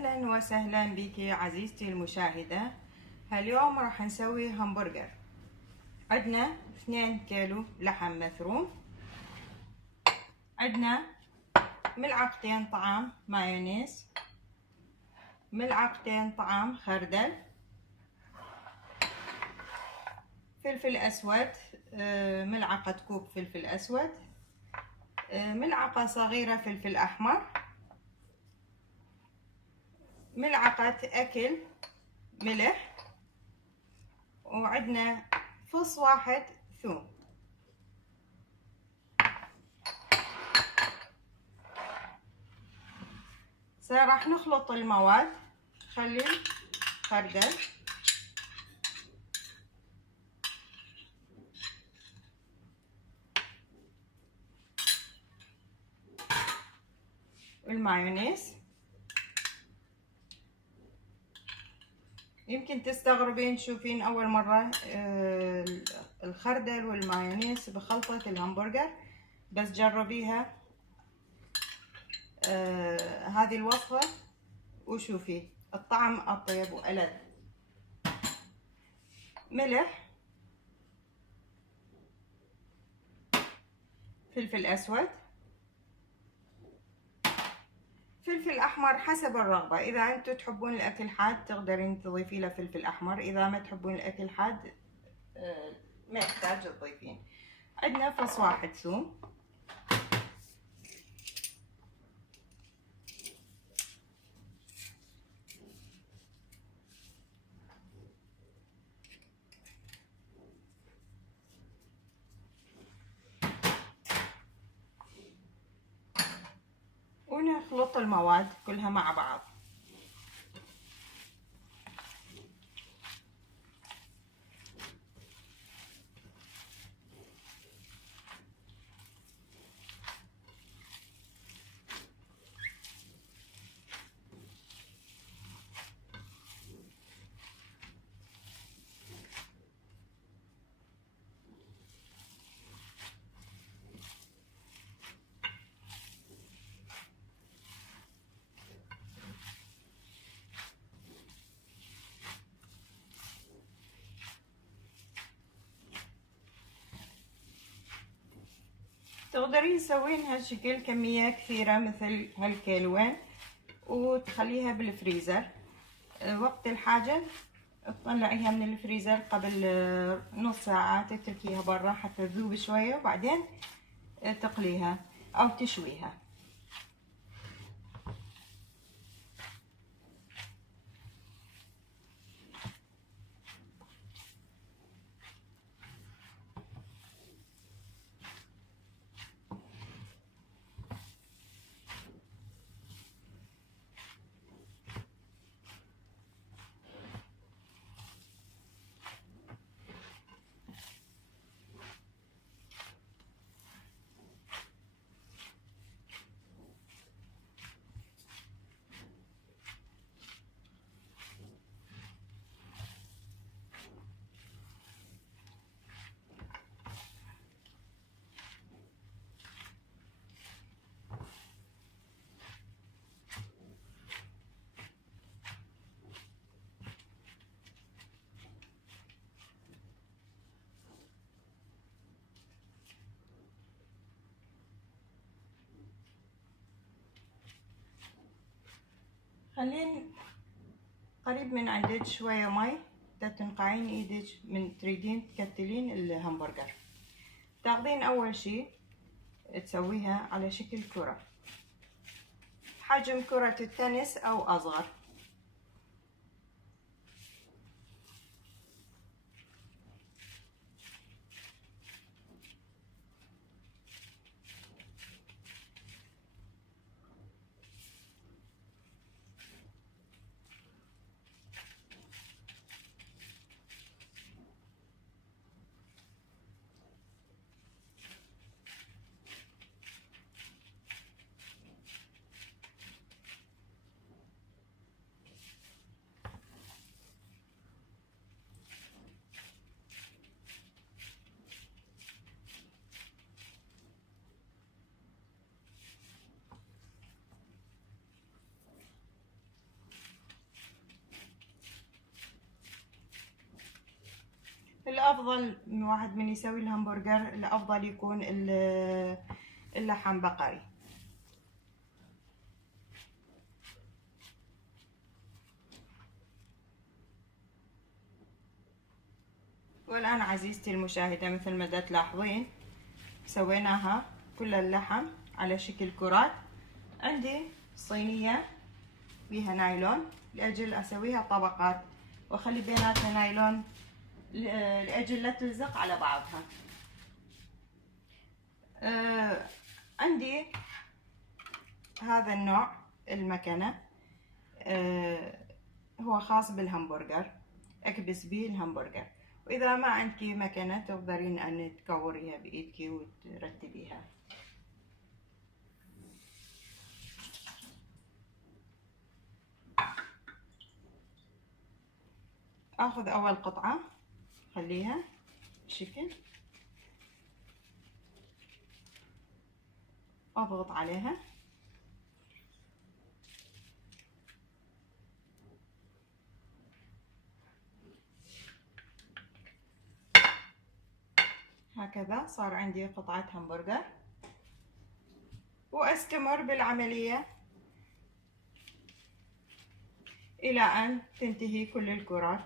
أهلا وسهلا بك عزيزتي المشاهدة. اليوم راح نسوي همبرجر. عندنا 2 كيلو لحم مفروم، عندنا ملعقتين طعام مايونيز، ملعقتين طعام خردل، فلفل أسود، ملعقة كوب فلفل أسود، ملعقة صغيرة فلفل أحمر، ملعقة أكل ملح، وعندنا فص واحد ثوم. راح نخلط المواد. خلي الخردل، المايونيز. يمكن تستغربين تشوفين اول مرة الخردل والمايونيز بخلطة الهمبرجر، بس جربيها هذه الوصفة وشوفي الطعم اطيب والذ. ملح، فلفل اسود، فلفل احمر حسب الرغبة. اذا انتم تحبون الاكل حاد تقدرين تضيفي له فلفل احمر، اذا ما تحبون الاكل حاد ما يحتاج تضيفين. عندنا فص واحد ثوم، ونخلط المواد كلها مع بعض. تقدرين تسوين هالشكل كمية كثيرة مثل هالكيلوين وتخليها بالفريزر. وقت الحاجة تطلعيها من الفريزر قبل نص ساعة، تتركيها برا حتى تذوب شوية وبعدين تقليها أو تشويها. خلين قريب من عندك شوية مي تنقعين ايدك من تريدين تكتلين الهمبرجر. تاخذين اول شي تسويها على شكل كرة، حجم كرة التنس او اصغر. الافضل واحد من يسوي الهمبرجر الافضل يكون اللحم بقري. والان عزيزتي المشاهدة مثل ما تلاحظين سويناها كل اللحم على شكل كرات. عندي صينية فيها نايلون لأجل أسويها طبقات وأخلي بيناتها نايلون لأجل لا تلزق على بعضها. عندي هذا النوع المكنة هو خاص بالهمبرجر، أكبس به الهمبرجر. وإذا ما عندك مكنة تقدرين أن تكوريها بإيدك وترتبيها. اخذ اول قطعة خليها شكل، اضغط عليها هكذا صار عندي قطعة همبرجر، واستمر بالعملية الى ان تنتهي كل الكرات.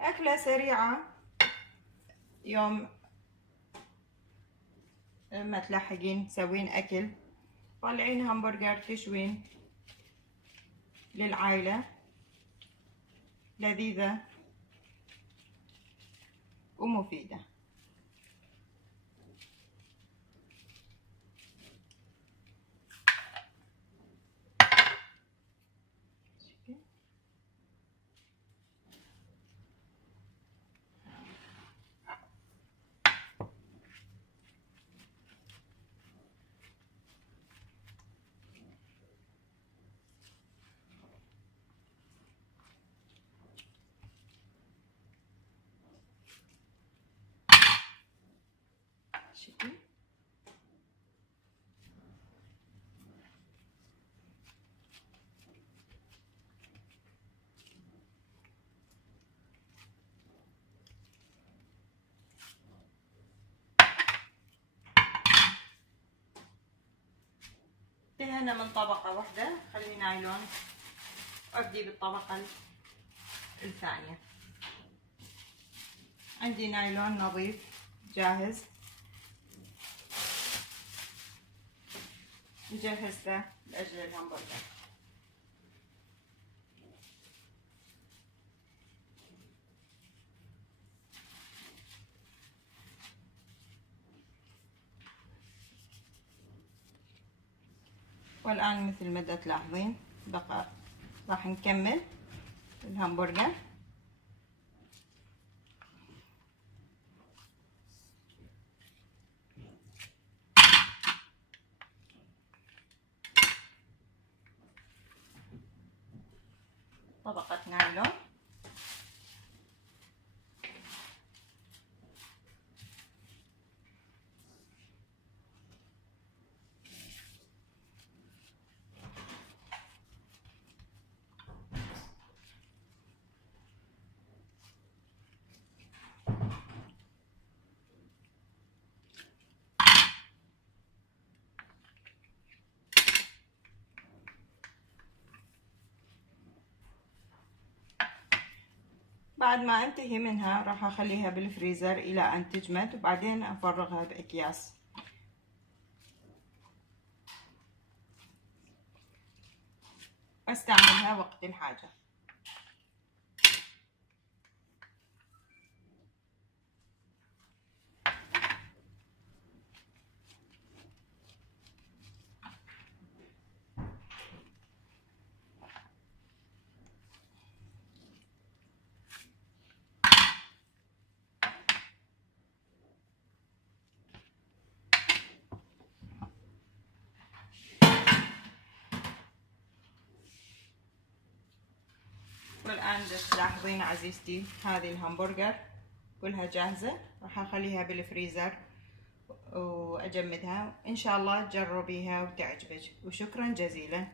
أكلة سريعة يوم ما تلحقين تسوين أكل، طلعين همبرجر تشوين للعائلة، لذيذة ومفيدة. شكل انتهينا من طبقة واحدة، خلي نايلون وابدي بالطبقة الثانية. عندي نايلون نظيف جاهز جهزته لأجل الهمبرجر. والآن مثل ما تلاحظين بقى راح نكمل الهمبرجر. طبقة نايلون بعد ما انتهي منها راح اخليها بالفريزر الى ان تجمد، وبعدين افرغها باكياس. استعملها وقت الحاجة. والآن تلاحظين عزيزتي هذه الهمبرجر كلها جاهزة، راح اخليها بالفريزر وأجمدها. إن شاء الله تجربيها وتعجبك، وشكرا جزيلا.